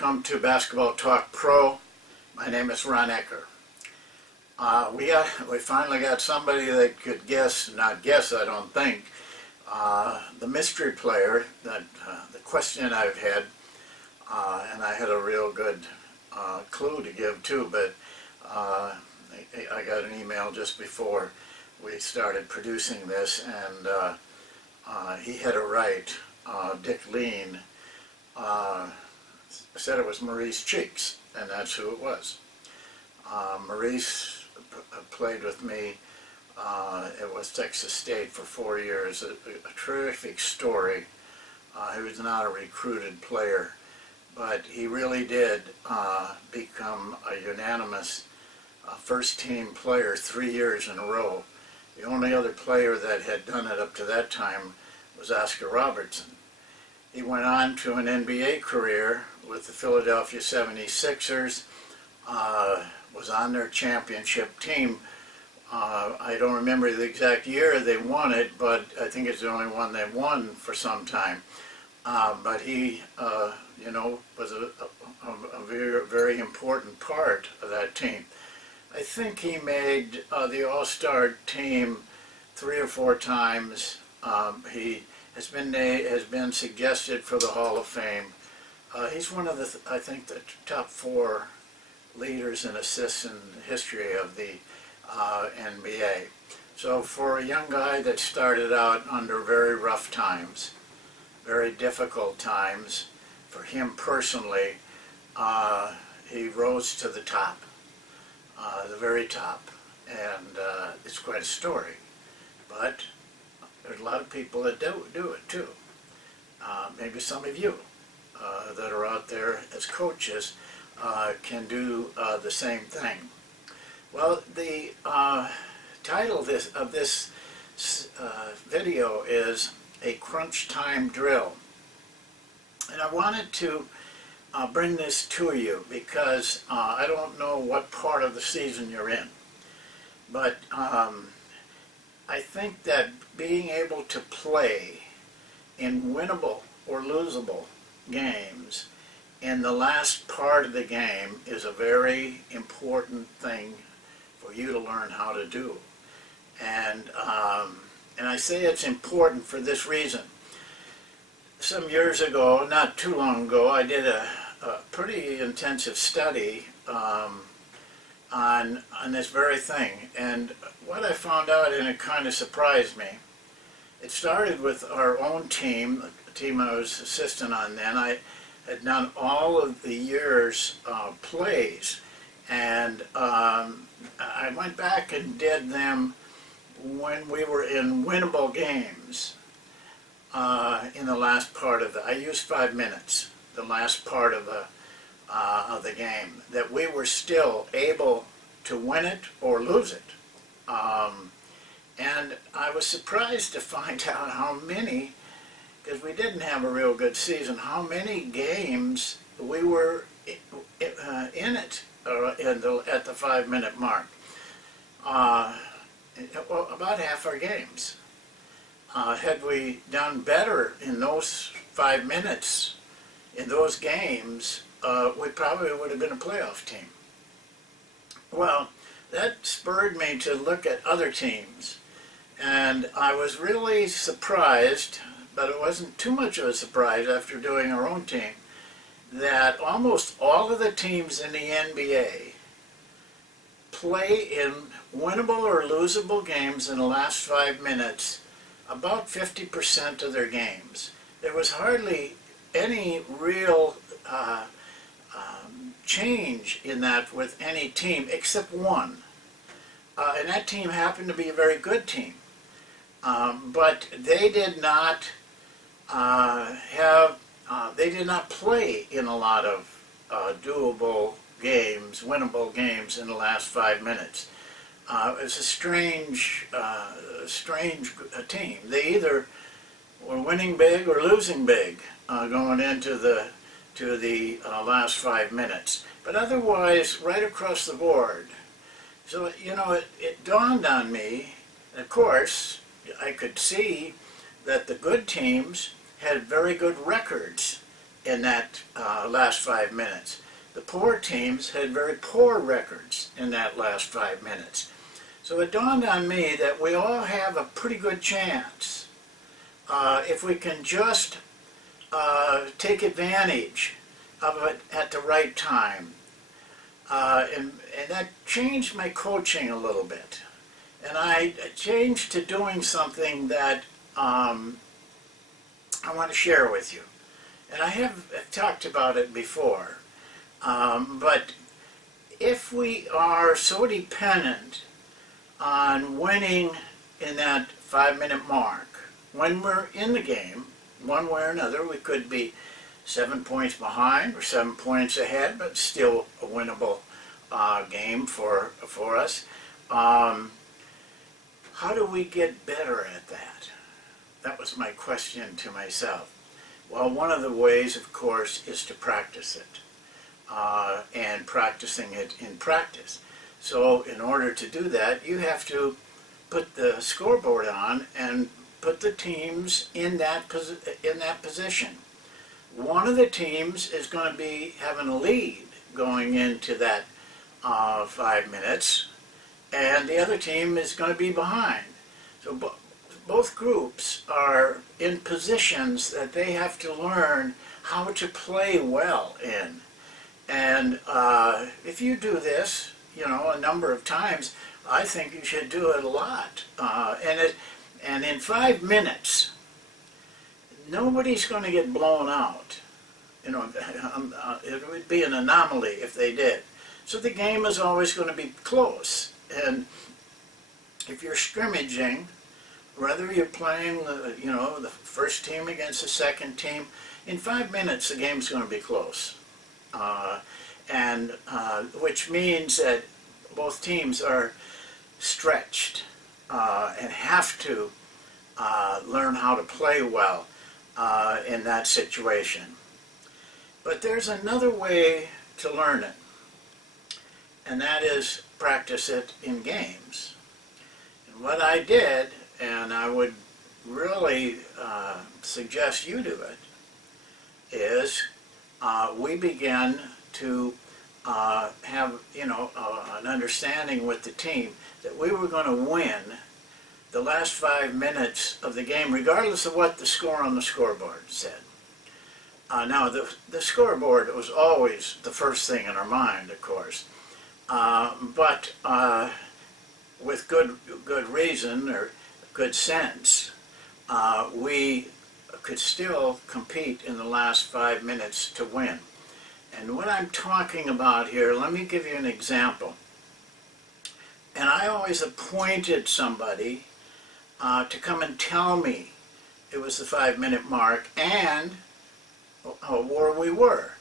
welcome to Basketball Talk Pro. My name is Ron Ekker. We finally got somebody that could not guess, I don't think, the mystery player, that the question I've had, and I had a real good clue to give too, but I got an email just before we started producing this, and he had it right. Dick Lean said it was Maurice Cheeks, and that's who it was. Maurice played with me at West Texas State for 4 years. A terrific story. He was not a recruited player, but he really did become a unanimous first-team player 3 years in a row. The only other player that had done it up to that time was Oscar Robertson. He went on to an NBA career with the Philadelphia 76ers, was on their championship team. I don't remember the exact year they won it, but I think it's the only one they won for some time. But he, was a very, very important part of that team. I think he made the All-Star team 3 or 4 times. He has been suggested for the Hall of Fame. He's one of the, I think, the top 4 leaders and assists in the history of the NBA. So for a young guy that started out under very rough times, very difficult times, for him personally, he rose to the top, the very top, and it's quite a story. But there's a lot of people that do it too. Maybe some of you that are out there as coaches can do the same thing. Well, the title of this video is A Crunch Time Drill. And I wanted to bring this to you because I don't know what part of the season you're in. But I think that being able to play in winnable or losable games in the last part of the game is a very important thing for you to learn how to do. And I say it's important for this reason. Some years ago, not too long ago, I did a pretty intensive study on this very thing. And what I found out, and it kind of surprised me, it started with our own team, the team I was assistant on then. I had done all of the year's plays, and I went back and did them when we were in winnable games in the last part of I used 5 minutes, the last part of the game, that we were still able to win it or lose it. And I was surprised to find out how many, because we didn't have a real good season, how many games we were in it at the 5-minute mark. About half our games. Had we done better in those 5 minutes, in those games, we probably would have been a playoff team. Well, that spurred me to look at other teams, and I was really surprised, but it wasn't too much of a surprise after doing our own team, that almost all of the teams in the NBA play in winnable or losable games in the last 5 minutes about 50% of their games. There was hardly any real change in that with any team except one. And that team happened to be a very good team. But they did not they did not play in a lot of doable games, winnable games in the last 5 minutes. It's a strange team. They either were winning big or losing big going into the last 5 minutes. But otherwise, right across the board. So, it dawned on me, of course, I could see that the good teams had very good records in that last 5 minutes. The poor teams had very poor records in that last 5 minutes. So it dawned on me that we all have a pretty good chance if we can just take advantage of it at the right time. And that changed my coaching a little bit. And I changed to doing something that I want to share with you. And I have talked about it before. But if we are so dependent on winning in that 5-minute mark, when we're in the game, one way or another, we could be 7 points behind or 7 points ahead, but still a winnable game for us. How do we get better at that? That was my question to myself. Well, one of the ways, of course, is to practice it, and practicing it in practice. So in order to do that, you have to put the scoreboard on and put the teams in that position. One of the teams is going to be having a lead going into that 5 minutes, and the other team is going to be behind. So both groups are in positions that they have to learn how to play well in. And if you do this, a number of times, I think you should do it a lot. And in 5 minutes, nobody's going to get blown out. It would be an anomaly if they did. So the game is always going to be close. And if you're scrimmaging, whether you're playing the first team against the second team, in 5 minutes the game's going to be close. Which means that both teams are stretched and have to learn how to play well in that situation. But there's another way to learn it, and that is practice it in games. And what I did, and I would really suggest you do it, is we began to have an understanding with the team that we were going to win the last 5 minutes of the game, regardless of what the score on the scoreboard said. Now, the scoreboard was always the first thing in our mind, of course, but with good reason or good sense, we could still compete in the last 5 minutes to win. And what I'm talking about here, let me give you an example. And I always appointed somebody to come and tell me it was the 5-minute mark and where we were.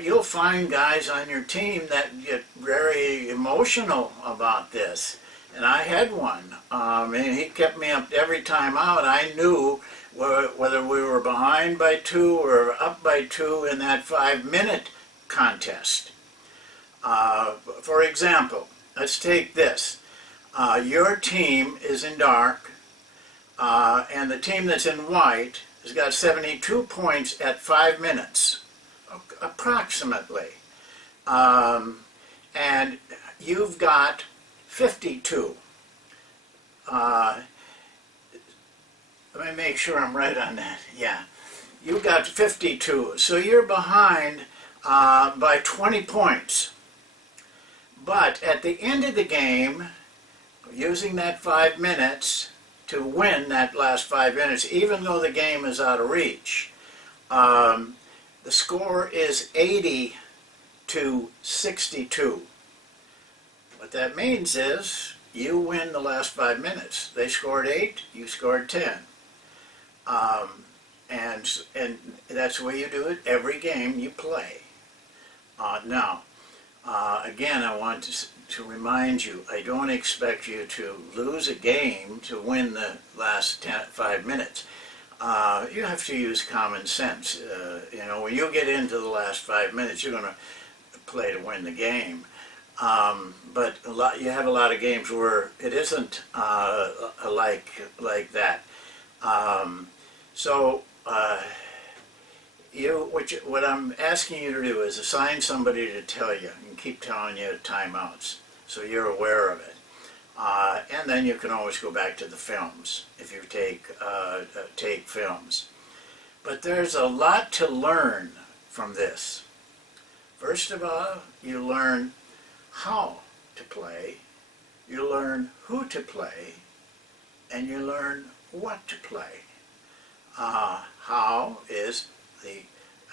You'll find guys on your team that get very emotional about this. And I had one, and he kept me up every time out. I knew whether we were behind by 2 or up by 2 in that 5-minute contest. For example, let's take this. Your team is in dark, and the team that's in white has got 72 points at 5 minutes, approximately. And you've got 52. Let me make sure I'm right on that. Yeah. You've got 52. So you're behind by 20 points. But at the end of the game, using that 5 minutes to win that last 5 minutes, even though the game is out of reach, the score is 80 to 62. What that means is you win the last 5 minutes. They scored 8, you scored 10. And that's the way you do it every game you play. Again, I want to remind you, I don't expect you to lose a game to win the last 5 minutes. You have to use common sense. When you get into the last 5 minutes, you're going to play to win the game. But you have a lot of games where it isn't like that. So what I'm asking you to do is assign somebody to tell you and keep telling you timeouts so you're aware of it. And then you can always go back to the films if you take films. But there's a lot to learn from this. First of all, you learn how to play, you learn who to play, and you learn what to play. How is the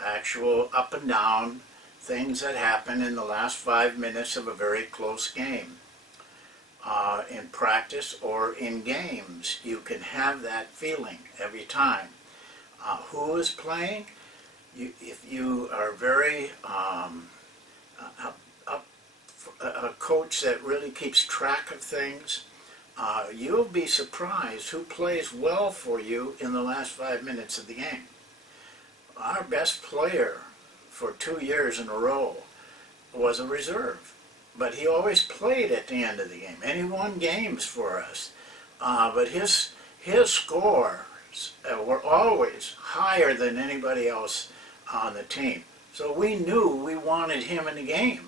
actual up and down things that happen in the last 5 minutes of a very close game. In practice or in games, you can have that feeling every time. Who is playing? If you are very a coach that really keeps track of things, you'll be surprised who plays well for you in the last 5 minutes of the game. Our best player for 2 years in a row was a reserve, but he always played at the end of the game, and he won games for us. But his scores were always higher than anybody else on the team. So we knew we wanted him in the game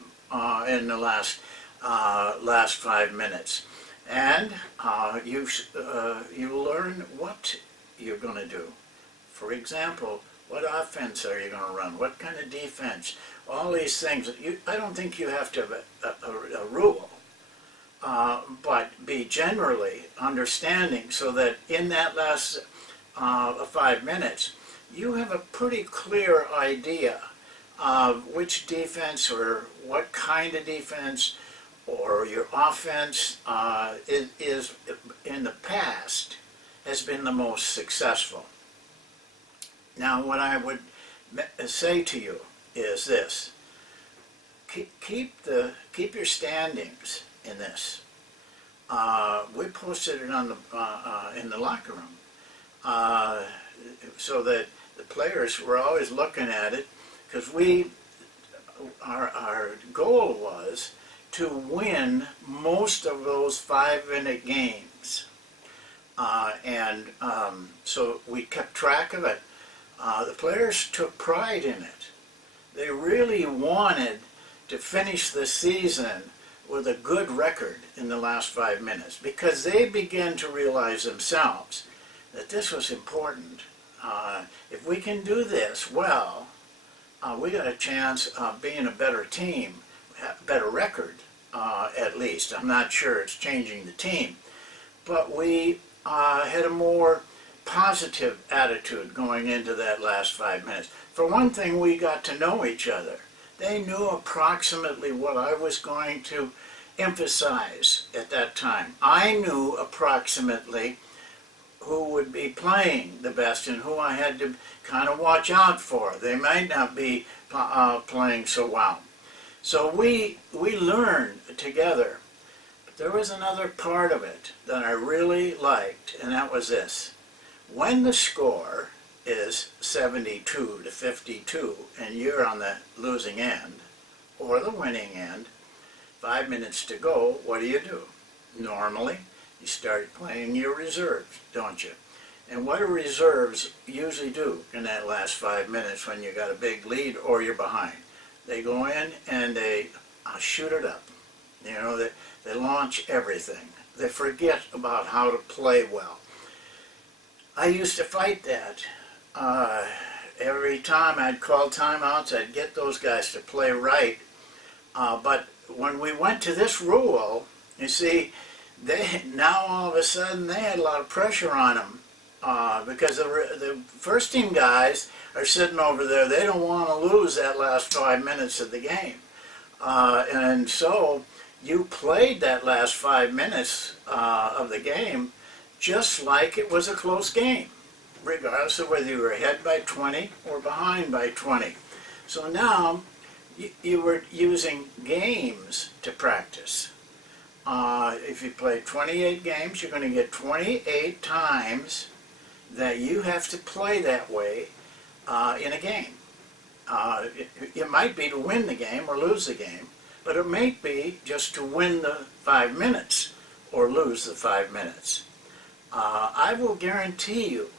in the last 5 minutes. And you learn what you're going to do. For example, what offense are you going to run? What kind of defense? All these things. I don't think you have to have a rule, but be generally understanding so that in that last 5 minutes, you have a pretty clear idea of which defense or what kind of defense or your offense is in the past has been the most successful. Now, what I would say to you is this: keep your standings in this. We posted it on the in the locker room so that the players were always looking at it, because our goal was to win most of those 5-minute games, so we kept track of it. The players took pride in it. They really wanted to finish the season with a good record in the last 5 minutes, because they began to realize themselves that this was important. If we can do this well, we got a chance of being a better team, a better record, at least. I'm not sure it's changing the team, but we had a more positive attitude going into that last 5 minutes. For one thing, we got to know each other. They knew approximately what I was going to emphasize at that time. I knew approximately who would be playing the best and who I had to kind of watch out for. They might not be playing so well. So we learned together. But there was another part of it that I really liked, and that was this. When the score is 72 to 52 and you're on the losing end or the winning end, 5 minutes to go, what do? Normally, you start playing your reserves, don't you? And what do reserves usually do in that last 5 minutes when you got a big lead or you're behind? They go in and they shoot it up. You know, they launch everything. They forget about how to play well. I used to fight that. Every time I'd call timeouts, I'd get those guys to play right. But when we went to this rule, you see, now all of a sudden they had a lot of pressure on them, because the first team guys are sitting over there. They don't want to lose that last 5 minutes of the game. And so you played that last 5 minutes of the game just like it was a close game, regardless of whether you were ahead by 20 or behind by 20. So now you were using games to practice. If you play 28 games, you're going to get 28 times that you have to play that way in a game. It might be to win the game or lose the game, but it may be just to win the 5 minutes or lose the 5 minutes. I will guarantee you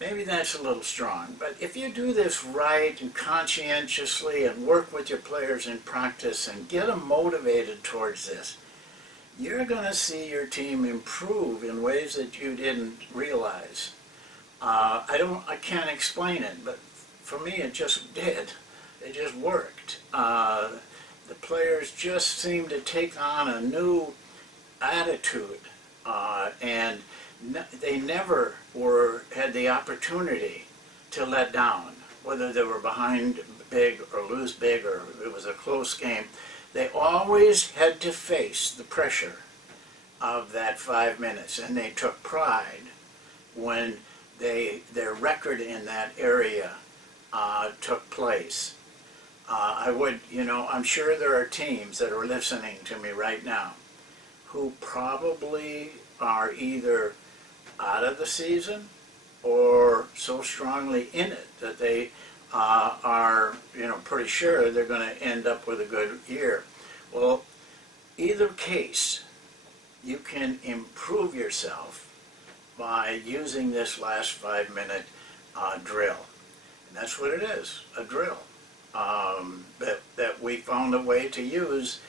maybe that's a little strong, but if you do this right and conscientiously and work with your players in practice and get them motivated towards this, you're going to see your team improve in ways that you didn't realize. I can't explain it, but for me it just did. It just worked. The players just seemed to take on a new attitude, and they never had the opportunity to let down, whether they were behind big or lose big or it was a close game. They always had to face the pressure of that 5 minutes, and they took pride when their record in that area took place. I'm sure there are teams that are listening to me right now who probably are either out of the season or so strongly in it that they are pretty sure they're going to end up with a good year. Well, either case, you can improve yourself by using this last 5 minute drill. And that's what it is, a drill that we found a way to use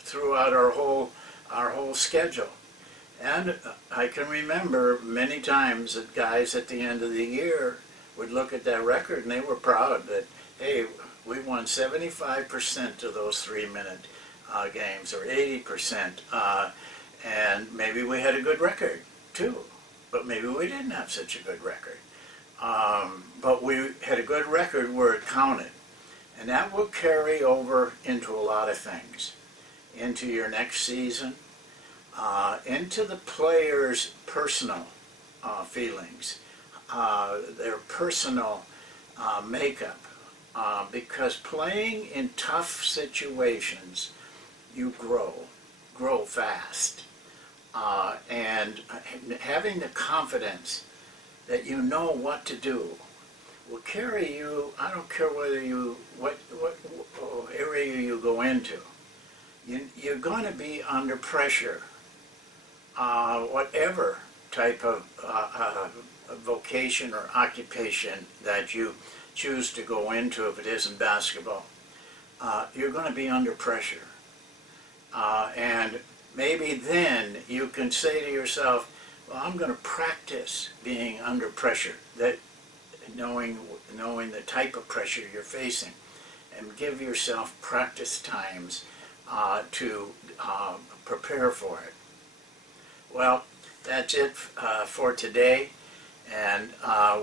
throughout our whole schedule. And I can remember many times that guys at the end of the year would look at that record and they were proud that, hey, we won 75% of those 3 minute games, or 80%, and maybe we had a good record too, but maybe we didn't have such a good record. But we had a good record where it counted, and that will carry over into a lot of things, into your next season, into the players' personal feelings, their personal makeup, because playing in tough situations, you grow fast, and having the confidence that you know what to do will carry you. I don't care whether what area you go into. You're going to be under pressure, whatever type of vocation or occupation that you choose to go into. If it isn't basketball, you're going to be under pressure, and maybe then you can say to yourself, well, I'm going to practice being under pressure, that knowing the type of pressure you're facing, and give yourself practice times to prepare for it. Well, that's it for today, and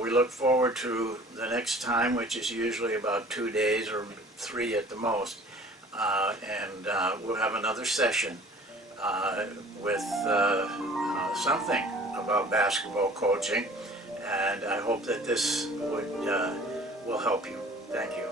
we look forward to the next time, which is usually about 2 days or 3 at the most, and we'll have another session with something about basketball coaching, and I hope that this will help you. Thank you.